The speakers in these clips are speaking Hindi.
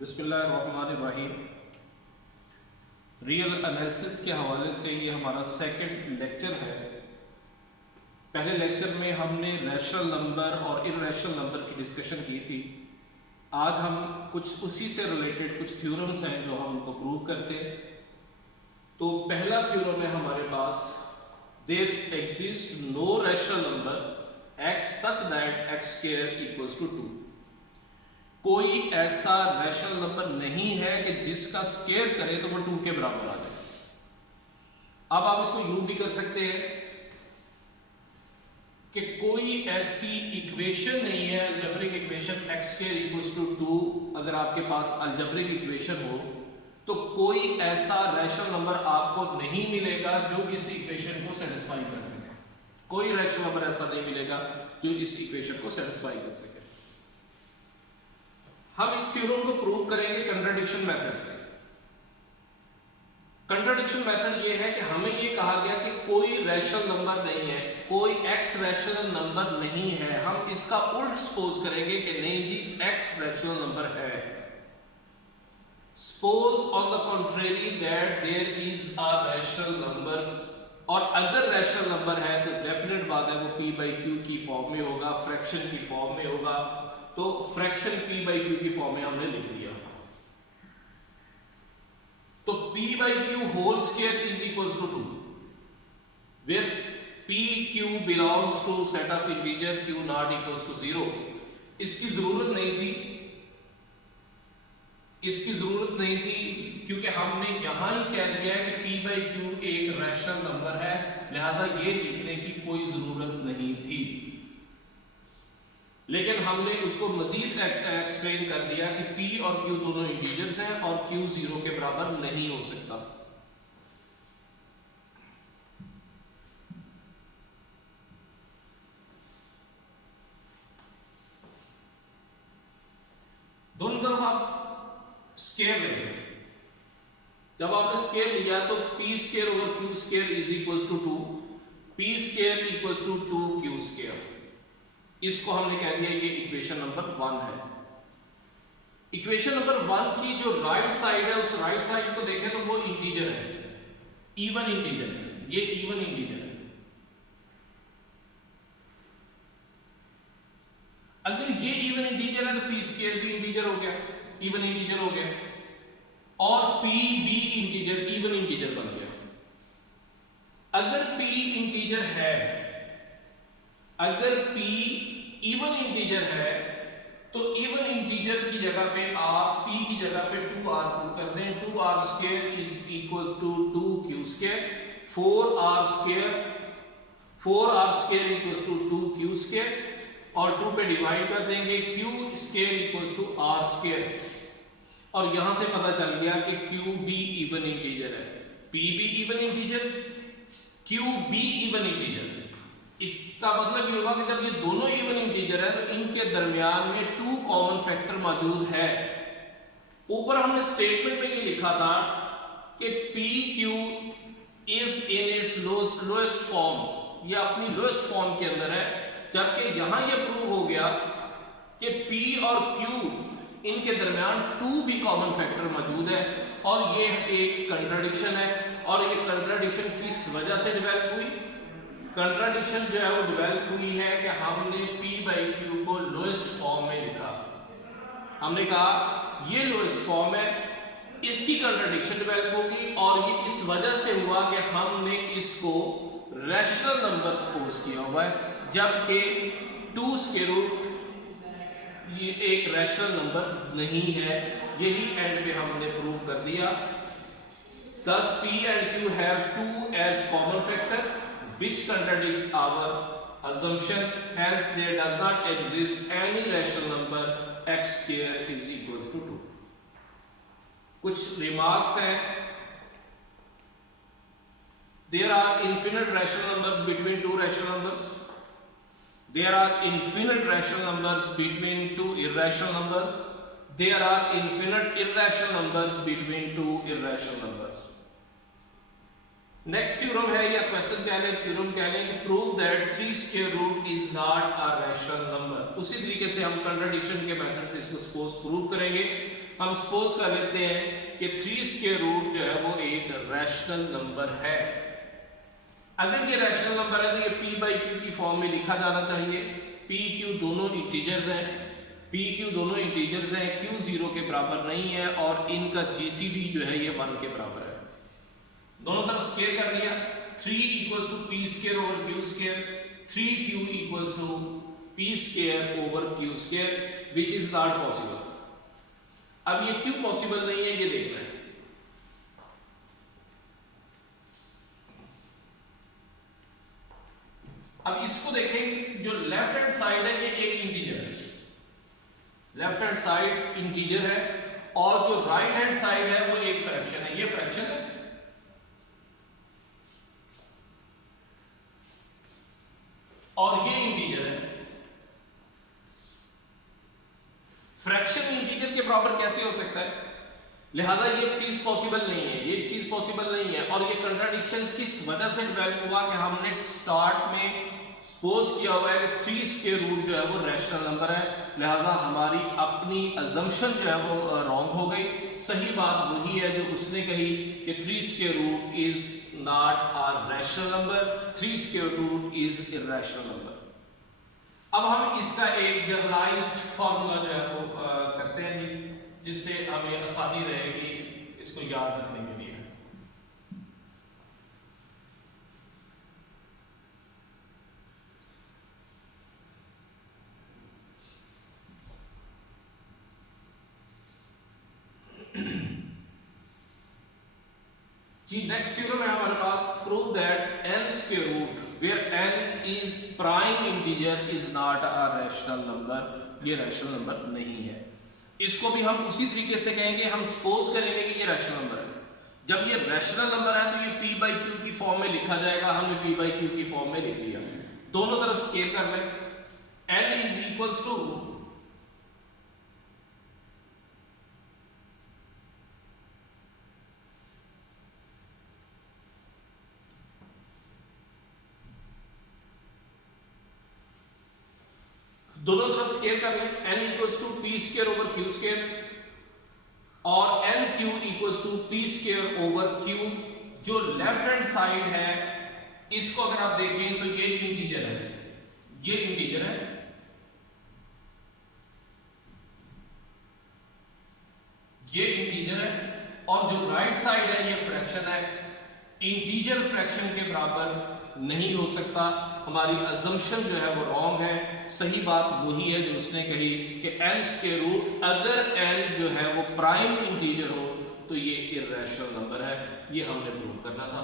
बिस्मिल्लाहिर्रहमानिर्रहीम। रियल एनालिसिस के हवाले से ये हमारा सेकंड लेक्चर है। पहले लेक्चर में हमने रैशनल नंबर और इर्रेशनल नंबर की डिस्कशन की थी। आज हम कुछ उसी से रिलेटेड कुछ थ्योरम्स हैं जो हम उनको प्रूव करते हैं। तो पहला थ्योरम है हमारे पास, there exist no rational number x such that x square equals to 2। कोई ऐसा रैशनल नंबर नहीं है कि जिसका स्क्वायर करे तो वो 2 के बराबर आ जाए। अब आप इसको यूं भी कर सकते हैं कि कोई ऐसी इक्वेशन नहीं है, algebraic equation x square equals to 2। अगर आपके पास अलजेब्रिक इक्वेशन हो तो कोई ऐसा रैशनल नंबर आपको नहीं मिलेगा जो इस इक्वेशन को सेटिस्फाई कर सके। कोई रैशनल नंबर ऐसा नहीं मिलेगा जो इस इक्वेशन को सेटिस्फाई कर सके। हम इस थ्योरम को प्रूव करेंगे कंट्राडिक्शन मेथड से। कंट्राडिक्शन मेथड ये है कि हमें ये कहा गया कि कोई रैशनल नंबर नहीं है, कोई x रैशनल नंबर नहीं है। हम इसका उल्ट सपोज करेंगे कि नहीं जी x रैशनल नंबर है। Suppose on the contrary that there is a rational number, और अगर रैशनल नंबर है तो डेफिनेट बात है वो p/q की फॉर्म में होगा, फ्रैक्शन की फॉर्म में होगा। तो फ्रैक्शन p/q की फॉर्म में हमने लिख दिया। तो p/q whole square is equals to 2, where pq belongs to set of integer q not equals to 0। इसकी जरूरत नहीं थी क्योंकि हमने यहां ही कह दिया है कि p/q एक रैशनल नंबर है, लिहाजा ये लिखने की कोई जरूरत नहीं थी। लेकिन हमने उसको मजीद एक्सप्लेन कर दिया कि p और q दोनों इंटीजर्स हैं और q 0 के बराबर नहीं हो सकता। दोनों तरफ आप स्क्वायर लेंगे। जब आपने स्क्वायर लिया तो p square over q square is equals to 2, p square equals to 2q square. इसको हमने कह दिया ये इक्वेशन नंबर 1 है। इक्वेशन नंबर 1 की जो राइट साइड है उस राइट साइड को देखें तो वो इंटीजर है, इवन इंटीजर है। ये इवन इंटीजर है। अगर ये इवन इंटीजर है तो p स्क्वायर भी इंटीजर हो गया, इवन इंटीजर हो गया, और p भी इंटीजर, इवन इंटीजर बन गया। अगर p इंटीजर है, अगर p इवन इंटीजर है तो इवन इंटीजर की जगह पे आप p की जगह पे 2r पुट कर दें। 2r square is equals to 2q square. 4r square equals to 2q square, और 2 पे डिवाइड कर देंगे, q square equals to r square. और यहां से पता चल गया कि q भी इवन इंटीजर है, p भी इवन इंटीजर, q भी इवन इंटीजर। इसका मतलब ये होगा कि जब ये दोनों इवन इंटीजर है तो इनके दरमियान में 2 कॉमन फैक्टर मौजूद है। ऊपर हमने स्टेटमेंट में ये लिखा था कि pq is in its lowest form, ये अपनी लोएस्ट फॉर्म के अंदर है। जबकि यहां ये प्रूव हो गया कि p और q इनके दरमियान 2 भी कॉमन फैक्टर मौजूद है, और ये एक कंट्राडिक्शन है। और ये कंट्राडिक्शन किस वजह से डेवलप हुई? कंट्राडिक्शन जो है वो डेवलप हुई है कि हमने p/q को लोएस्ट फॉर्म में लिखा। हमने कहा ये लोएस्ट फॉर्म है, इसकी कंट्राडिक्शन डेवलप होगी, और ये इस वजह से हुआ कि हमने इसको रैशनल नंबर सपोज किया हुआ है, जबकि 2 स्क्वायर रूट ये एक रैशनल नंबर नहीं है। यही एंड पे हमने प्रूव कर दिया। Thus p and q have 2 as common factor, which contradicts our assumption. Hence there does not exist any rational number x square is equals to 2. कुछ remarks हैं। There are infinite rational numbers between two rational numbers. There are infinite rational numbers between two irrational numbers. There are infinite irrational numbers between two irrational numbers. Next theorem है या क्वेश्चन कह लें, थ्योरम कह लें कि prove that 3 square root is not a rational number. उसी तरीके से हम कंट्राडिक्शन के मेथड से इसको सपोज प्रूव करेंगे। हम सपोज कर लेते हैं कि 3 स्क्वायर रूट जो है वो एक रैशनल नंबर है। अगर ये रैशनल नंबर है तो ये p बाई क्यू की फॉर्म में लिखा जाना चाहिए। p q दोनों इंटीजर्स हैं, p q दोनों इंटीजर्स हैं, q 0 के बराबर नहीं है और इनका जीसीडी जो है ये 1 के बराबर है। दोनों तरफ स्क्वायर कर लिया, 3 equals to p square over q square, 3q equals to p square over q square which is not possible. अब ये क्यों पॉसिबल नहीं है ये देखना है। अब इसको देखें, जो लेफ्ट हैंड साइड है ये एक इंटीजर है, लेफ्ट हैंड साइड इंटीजर है और जो राइट हैंड साइड है वो एक फ्रैक्शन है, ये फ्रैक्शन है। और ये इंटीजर है। फ्रैक्शन इंटीजर के बराबर कैसे हो सकता है? लिहाजा ये चीज पॉसिबल नहीं है, ये चीज पॉसिबल नहीं है। और ये कंट्राडिक्शन किस वजह से डेवलप हुआ कि हमने स्टार्ट में सपोज किया हुआ है कि 3 स्क्वायर रूट जो है वो रैशनल नंबर है, लिहाजा हमारी अपनी अजम्पशन जो है वो रॉन्ग हो गई। सही बात वही है जो उसने कही कि 3 square root is not a rational number, 3 square root is irrational number. अब हम इसका एक जनरलाइज्ड फार्मूला जो है वो करते हैं जी, जिससे हमें आसानी रहेगी इसको याद रखने के लिए। जी नेक्स्ट थ्योरम है हमारे पास, prove that n square root where n is prime integer is not a rational number, ये रैशनल नंबर नहीं है। इसको भी हम उसी तरीके से कहेंगे, हम सपोज करेंगे कि ये रैशनल नंबर है। जब ये रैशनल नंबर है तो ये p बाई क्यू की फॉर्म में लिखा जाएगा, हमने p बाई क्यू की फॉर्म में लिख लिया। दोनों तरफ स्केल कर लें, n इज इक्वल्स टू दोनों तरफ स्केल कर लें, n equals to p square over q square और n q equals to p square over q। जो लेफ्ट हैंड साइड है इसको अगर आप देखें तो ये इंटीजर है, ये इंटीजर है, ये इंटीजर है और जो राइट साइड है ये फ्रैक्शन है। इंटीजर फ्रैक्शन के बराबर नहीं हो सकता, हमारी अजम्पशन जो है वो रॉन्ग है। सही बात वही है जो उसने कही कि n स्क्वायर रूट अगर n जो है वो प्राइम इंटीजर हो तो ये इरैशनल नंबर है। ये हमने प्रूव करना था,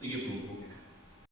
तो ये प्रूव हो गया।